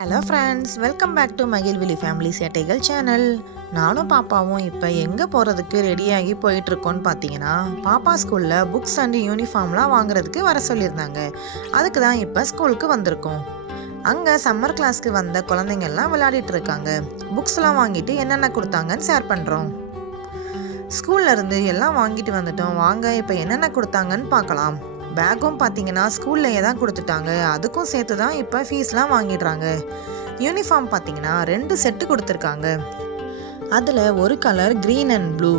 Hello friends, welcome back to மகிழ்விழி family சேட்டைகள் channel. நானும் பாப்பாவும் இப்போ எங்கே போகிறதுக்கு ரெடியாகி போயிட்டுருக்கோன்னு பார்த்தீங்கன்னா, பாப்பா ஸ்கூலில் புக்ஸ் அண்ட் யூனிஃபார்ம்லாம் வாங்குறதுக்கு வர சொல்லியிருந்தாங்க. அதுக்கு தான் இப்போ ஸ்கூலுக்கு வந்திருக்கோம். அங்கே சம்மர் கிளாஸ்க்கு வந்த குழந்தைங்கள்லாம் விளையாடிட்டு இருக்காங்க. புக்ஸ்லாம் வாங்கிட்டு என்னென்ன கொடுத்தாங்கன்னு ஷேர் பண்ணுறோம். ஸ்கூல்லேருந்து எல்லாம் வாங்கிட்டு வந்துட்டோம். வாங்க இப்போ என்னென்ன கொடுத்தாங்கன்னு பார்க்கலாம். பேக்கும் பார்த்தீங்கன்னா ஸ்கூல்லையே தான் கொடுத்துட்டாங்க. அதுக்கும் சேர்த்து தான் இப்போ ஃபீஸ்லாம் வாங்கிடுறாங்க. யூனிஃபார்ம் பார்த்தீங்கன்னா 2 செட்டு கொடுத்துருக்காங்க. அதில் ஒரு colour green and blue,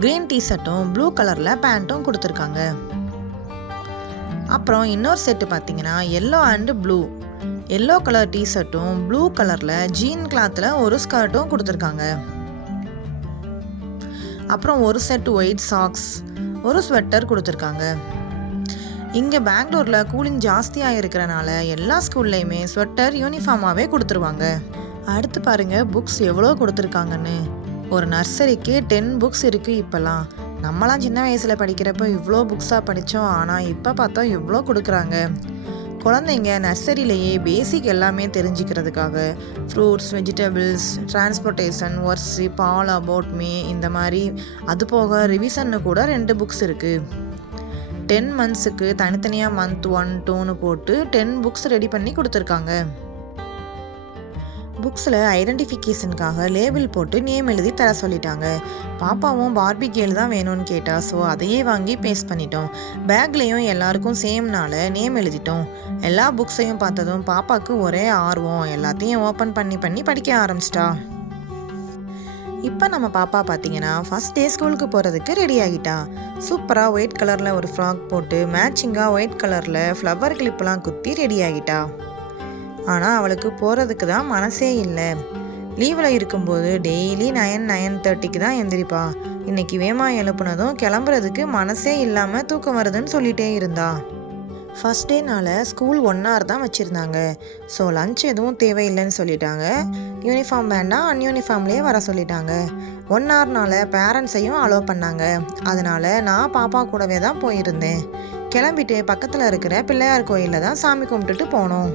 green டிஷர்ட்டும் ப்ளூ கலரில் பேண்ட்டும் கொடுத்துருக்காங்க. அப்புறம் இன்னொரு செட்டு பார்த்தீங்கன்னா yellow and blue, yellow colour டிஷர்ட்டும் ப்ளூ கலரில் ஜீன் கிளாத்தில் ஒரு ஸ்கர்ட்டும் கொடுத்துருக்காங்க. அப்புறம் ஒரு செட் ஒயிட் சாக்ஸ், ஒரு ஸ்வெட்டர் கொடுத்துருக்காங்க. இங்கே பெங்களூரில் கூலிங் ஜாஸ்தியாக இருக்கிறனால எல்லா ஸ்கூல்லையுமே ஸ்வெட்டர் யூனிஃபார்மாகவே கொடுத்துருவாங்க. அடுத்து பாருங்கள் புக்ஸ் எவ்வளோ கொடுத்துருக்காங்கன்னு. ஒரு நர்சரிக்கு 10 புக்ஸ் இருக்குது இப்போலாம். நம்மளாம் சின்ன வயசில் படிக்கிறப்ப இவ்வளோ புக்ஸாக படித்தோம். ஆனால் இப்போ பார்த்தா இவ்வளோ கொடுக்குறாங்க. குழந்தைங்க நர்சரியிலேயே பேசிக் எல்லாமே தெரிஞ்சுக்கிறதுக்காக fruits, vegetables, transportation, worship, all about me, இந்த மாதிரி அது போக ரிவிஷன்னு கூட 2 புக்ஸ் இருக்குது. 10 மந்த்ஸுக்கு தனித்தனியாக மந்த் 1, 2ன்னு போட்டு 10 புக்ஸ் ரெடி பண்ணி கொடுத்துருக்காங்க. புக்ஸில் ஐடென்டிஃபிகேஷனுக்காக லேபிள் போட்டு நேம் எழுதி தர சொல்லிட்டாங்க. பாப்பாவும் பார்பி கேள் தான் வேணும்னு கேட்டா, ஸோ அதையே வாங்கி பேஸ்ட் பண்ணிட்டோம். பேக்லேயும் எல்லாருக்கும் சேம்னால நேம் எழுதிட்டோம். எல்லா புக்ஸையும் பார்த்ததும் பாப்பாவுக்கு ஒரே ஆர்வம். எல்லாத்தையும் ஓப்பன் பண்ணி படிக்க ஆரம்பிச்சிட்டா. இப்போ நம்ம பாப்பா பார்த்தீங்கன்னா ஃபஸ்ட் டே ஸ்கூலுக்கு போகிறதுக்கு ரெடி ஆகிட்டா. சூப்பராக ஒயிட் கலரில் ஒரு ஃப்ராக் போட்டு மேட்சிங்காக ஒயிட் கலரில் ஃப்ளவர் கிளிப்லாம் குத்தி ரெடி ஆகிட்டா. ஆனால் அவளுக்கு போகிறதுக்கு தான் மனசே இல்லை. லீவில் இருக்கும்போது டெய்லி 9:30க்கு தான் எந்திரிப்பா. இன்னைக்கு வேமா எழுப்புனதும் கிளம்புறதுக்கு மனசே இல்லாமல் தூக்கம் வருதுன்னு சொல்லிகிட்டே இருந்தா. ஃபஸ்ட் டேனால ஸ்கூல் 1 hour தான் வச்சுருந்தாங்க. ஸோ லஞ்ச் எதுவும் தேவையில்லைன்னு சொல்லிட்டாங்க. யூனிஃபார்ம் வேண்டாம், அன்யூனிஃபார்ம்லேயே வர சொல்லிட்டாங்க. 1 hourனால பேரண்ட்ஸையும் அலோவ் பண்ணாங்க. அதனால் நான் பாப்பா கூடவே தான் போயிருந்தேன். கிளம்பிட்டு பக்கத்தில் இருக்கிற பிள்ளையார் கோயிலில் தான் சாமி கும்பிட்டுட்டு போனோம்.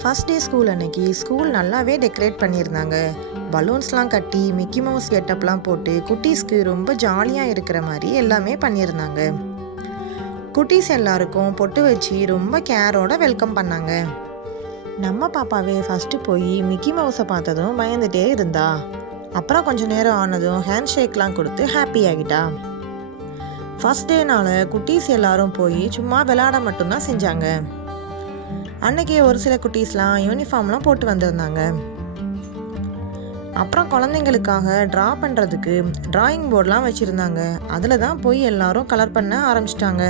ஃபஸ்ட் டே ஸ்கூல் அன்னைக்கு ஸ்கூல் நல்லாவே டெக்கரேட் பண்ணியிருந்தாங்க. பலூன்ஸ்லாம் கட்டி மிக்கி மவுஸ் கெட்டப்லாம் போட்டு குட்டீஸ்க்கு ரொம்ப ஜாலியாக இருக்கிற மாதிரி எல்லாமே பண்ணியிருந்தாங்க. குட்டீஸ் எல்லாருக்கும் பொட்டு வச்சு ரொம்ப கேரோட வெல்கம் பண்ணாங்க. நம்ம பாப்பாவே ஃபஸ்ட்டு போய் மிக்கி மவுஸை பார்த்ததும் பயந்துட்டே இருந்தா. அப்புறம் கொஞ்சம் நேரம் ஆனதும் ஹேண்ட் ஷேக்லாம் கொடுத்து ஹாப்பி ஆகிட்டா. ஃபஸ்ட் டேனால குட்டீஸ் எல்லாரும் போய் சும்மா விளையாட மட்டும்தான் செஞ்சாங்க. அன்னைக்கே ஒரு சில குட்டீஸ்லாம் யூனிஃபார்ம்லாம் போட்டு வந்திருந்தாங்க. அப்புறம் குழந்தைங்களுக்காக ட்ரா பண்ணுறதுக்கு ட்ராயிங் போர்டெலாம் வச்சுருந்தாங்க. அதில் தான் போய் எல்லாரும் கலர் பண்ண ஆரம்பிச்சிட்டாங்க.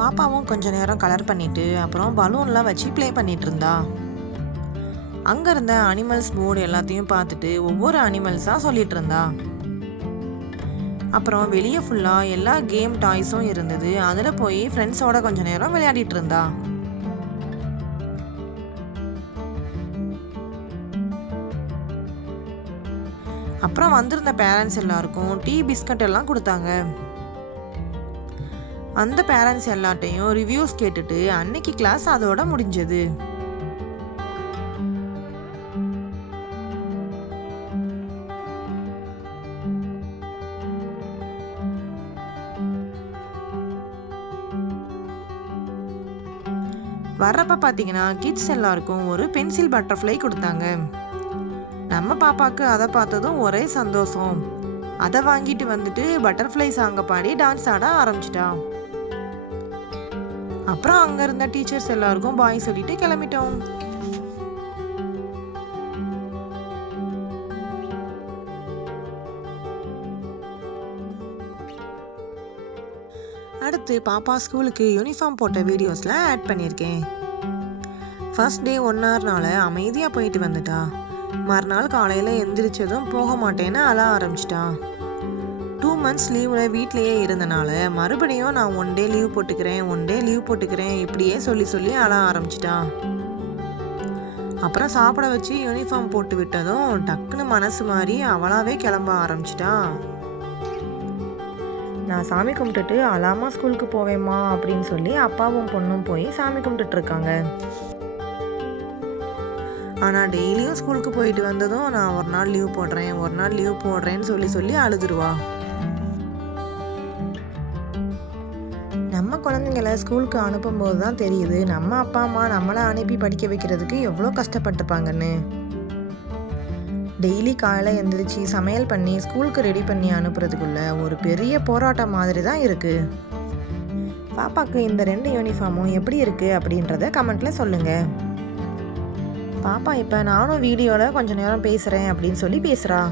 பாப்பாவும் கொஞ்ச நேரம் கலர் பண்ணிட்டு அப்புறம் பலூன்லாம் வச்சு ப்ளே பண்ணிட்டு இருந்தா. அங்கே இருந்த அனிமல்ஸ் போர்டு எல்லாத்தையும் பார்த்துட்டு ஒவ்வொரு அனிமல்ஸாக சொல்லிட்டு இருந்தா. அப்புறம் வெளியே ஃபுல்லாக எல்லா கேம் டாய்ஸும் இருந்தது. அதில் போய் ஃப்ரெண்ட்ஸோட கொஞ்ச நேரம் விளையாடிட்டு இருந்தா. அப்புறம் வந்திருந்த பேரண்ட்ஸ் எல்லாருக்கும் டீ, பிஸ்கட் எல்லாம் கொடுத்தாங்க. அந்த பேரண்ட்ஸ் எல்லாட்டையும் ரிவ்யூஸ் கேட்டுட்டு அன்னைக்கு கிளாஸ் அதோட முடிஞ்சது. வர்றப்ப பார்த்தீங்கன்னா கிட்ஸ் எல்லாருக்கும் ஒரு பென்சில் பட்டர்ஃப்ளை கொடுத்தாங்க. நம்ம பாப்பாவுக்கு அதை பார்த்ததும் ஒரே சந்தோஷம். அதை வாங்கிட்டு வந்துட்டு பட்டர்ஃப்ளை சாங்கை பாடி டான்ஸ் ஆட ஆரம்பிச்சிட்டா. அப்புறம் அங்கே இருந்த டீச்சர்ஸ் எல்லாருக்கும் பாய் சொல்லிட்டு கிளம்பிட்டோம். அடுத்து பாப்பா ஸ்கூலுக்கு யூனிஃபார்ம் போட்ட வீடியோஸில் ஆட் பண்ணியிருக்கேன். ஃபர்ஸ்ட் டே 1 hourனால அமைதியாக போயிட்டு வந்துட்டா. மறுநாள் காலையில் எந்திரிச்சதும் போக மாட்டேன்னு அழ ஆரம்பிச்சிட்டா. 2 months லீவில் வீட்லேயே இருந்தனால மறுபடியும் நான் 1 day லீவ் போட்டுக்கிறேன், 1 day லீவ் போட்டுக்கிறேன் இப்படியே சொல்லி அழ ஆரம்பிச்சிட்டா. அப்புறம் சாப்பிட வச்சு யூனிஃபார்ம் போட்டு விட்டதும் டக்குன்னு மனசு மாறி அவளாவே கிளம்ப ஆரம்பிச்சிட்டா. நான் சாமி கும்பிட்டுட்டு அலாமா ஸ்கூலுக்கு போவேம்மா அப்படின்னு சொல்லி அப்பாவும் பொண்ணும் போய் சாமி கும்பிட்டுட்டு இருக்காங்க. ஆனால் டெய்லியும் ஸ்கூலுக்கு போயிட்டு வந்ததும் நான் ஒரு நாள் லீவ் போடுறேன்னு சொல்லி அழுதுருவா. நம்ம குழந்தைங்கள ஸ்கூலுக்கு அனுப்பும்போது தான் தெரியுது நம்ம அப்பா அம்மா நம்மளை அனுப்பி படிக்க வைக்கிறதுக்கு எவ்வளோ கஷ்டப்பட்டுப்பாங்கன்னு. டெய்லி காலையில் எழுந்திரிச்சு சமையல் பண்ணி ஸ்கூலுக்கு ரெடி பண்ணி அனுப்புறதுக்குள்ள ஒரு பெரிய போராட்டம் மாதிரி தான் இருக்குது. பாப்பாவுக்கு இந்த 2 யூனிஃபார்மும் எப்படி இருக்குது அப்படின்றத கமெண்ட்டில் சொல்லுங்கள். பாப்பா இப்போ நானும் வீடியோவில் கொஞ்சம் நேரம் பேசுகிறேன் அப்படின்னு சொல்லி பேசுகிறா.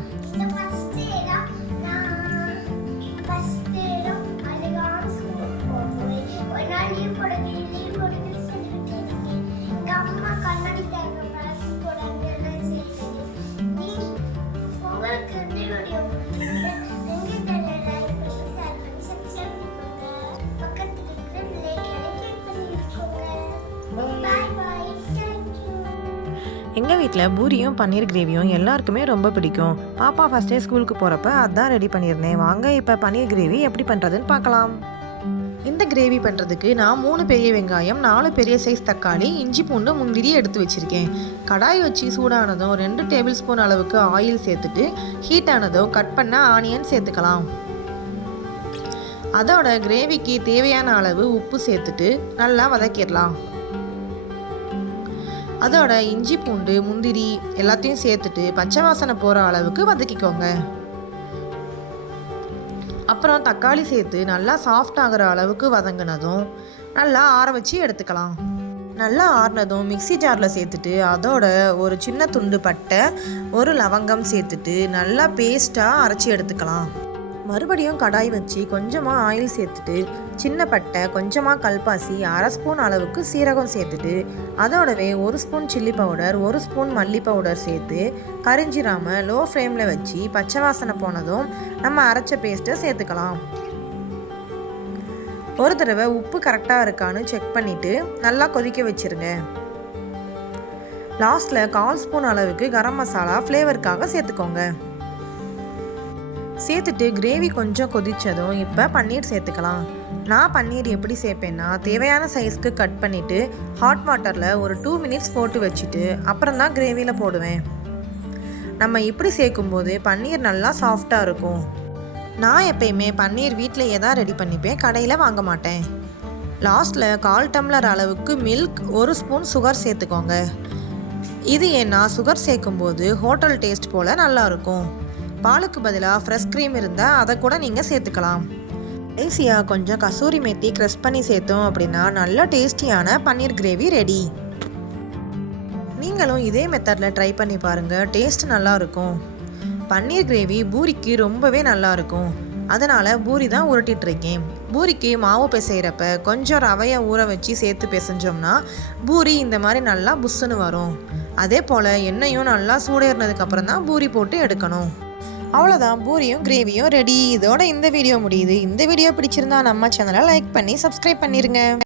எங்கள் வீட்டில் பூரியும் பன்னீர் கிரேவியும் எல்லாருக்குமே ரொம்ப பிடிக்கும். பாப்பா ஃபஸ்ட்டே ஸ்கூலுக்கு போகிறப்ப அதான் ரெடி பண்ணியிருந்தேன். வாங்க இப்போ பன்னீர் கிரேவி எப்படி பண்ணுறதுன்னு பார்க்கலாம். இந்த கிரேவி பண்ணுறதுக்கு நான் 3 பெரிய வெங்காயம், 4 பெரிய சைஸ் தக்காளி, இஞ்சி பூண்டு, முந்திரி எடுத்து வச்சுருக்கேன். கடாய் வச்சு சூடானதும் 2 டேபிள் ஸ்பூன் அளவுக்கு ஆயில் சேர்த்துட்டு ஹீட் ஆனதும் கட் பண்ண ஆனியன் சேர்த்துக்கலாம். அதோட கிரேவிக்கு தேவையான அளவு உப்பு சேர்த்துட்டு நல்லா வதக்கிடலாம். அதோட இஞ்சி பூண்டு முந்திரி எல்லாத்தையும் சேர்த்துட்டு பச்சை வாசனை போகிற அளவுக்கு வதக்கிக்கோங்க. அப்புறம் தக்காளி சேர்த்து நல்லா சாஃப்ட் ஆகிற அளவுக்கு வதங்கினதும் நல்லா ஆற வச்சு எடுத்துக்கலாம். நல்லா ஆறினதும் மிக்சி ஜாரில் சேர்த்துட்டு அதோட ஒரு சின்ன துண்டு பட்டை, 1 லவங்கம் சேர்த்துட்டு நல்லா பேஸ்ட்டாக அரைச்சி எடுத்துக்கலாம். மறுபடியும் கடாய் வச்சு கொஞ்சமாக ஆயில் சேர்த்துட்டு சின்ன பட்டை, கொஞ்சமாக கல்பாசி, 1/2 ஸ்பூன் அளவுக்கு சீரகம் சேர்த்துட்டு அதோடவே 1 ஸ்பூன் சில்லி பவுடர், 1 ஸ்பூன் மல்லி பவுடர் சேர்த்து கரிஞ்சிராமல் லோ ஃப்ளேமில் வச்சு பச்சை வாசனை போனதும் நம்ம அரைச்ச பேஸ்ட்டை சேர்த்துக்கலாம். ஒரு தடவை உப்பு கரெக்டாக இருக்கான்னு செக் பண்ணிவிட்டு நல்லா கொதிக்க வச்சுருங்க. லாஸ்ட்டில் 1/4 ஸ்பூன் அளவுக்கு கரம் மசாலா ஃப்ளேவருக்காக சேர்த்துக்கோங்க. சேர்த்துட்டு கிரேவி கொஞ்சம் கொதித்ததும் இப்போ பன்னீர் சேர்த்துக்கலாம். நான் பன்னீர் எப்படி சேர்ப்பேன்னா, தேவையான சைஸ்க்கு கட் பண்ணிவிட்டு ஹாட் வாட்டரில் ஒரு 2 மினிட்ஸ் போட்டு வச்சுட்டு அப்புறம் தான் கிரேவியில் போடுவேன். நம்ம இப்படி சேர்க்கும்போது பன்னீர் நல்லா சாஃப்டாக இருக்கும். நான் எப்பயுமே பன்னீர் வீட்டிலையே தான் ரெடி பண்ணிப்பேன், கடையில் வாங்க மாட்டேன். லாஸ்ட்டில் 1/4 டம்ளர் அளவுக்கு மில்க், 1 ஸ்பூன் சுகர் சேர்த்துக்கோங்க. இது ஏன்னா சுகர் சேர்க்கும்போது ஹோட்டல் டேஸ்ட் போல் நல்லாயிருக்கும். பாலுக்கு பதிலாக ஃப்ரெஷ் க்ரீம் இருந்தால் அதை கூட நீங்கள் சேர்த்துக்கலாம். கடைசியாக கொஞ்சம் கசூரி மேத்தி க்ரஷ் பண்ணி சேர்த்தோம் அப்படின்னா நல்ல டேஸ்டியான பன்னீர் கிரேவி ரெடி. நீங்களும் இதே மெத்தடில் ட்ரை பண்ணி பாருங்கள், டேஸ்ட் நல்லாயிருக்கும். பன்னீர் கிரேவி பூரிக்கு ரொம்பவே நல்லாயிருக்கும். அதனால் பூரி தான் உருட்டிகிட்ருக்கேன். பூரிக்கு மாவு பிசைகிறப்ப கொஞ்சம் ரவையை ஊற வச்சு சேர்த்து பிசைஞ்சோம்னா பூரி இந்த மாதிரி நல்லா புஷ்ஷுன்னு வரும். அதே போல் எண்ணெயும் நல்லா சூடேறினதுக்கப்புறம் தான் பூரி போட்டு எடுக்கணும். அவ்வளோதான், பூரியும் கிரேவியும் ரெடி. இதோட இந்த வீடியோ முடியுது. இந்த வீடியோ பிடிச்சிருந்தா நம்ம சேனலை லைக் பண்ணி சப்ஸ்கிரைப் பண்ணிடுங்க.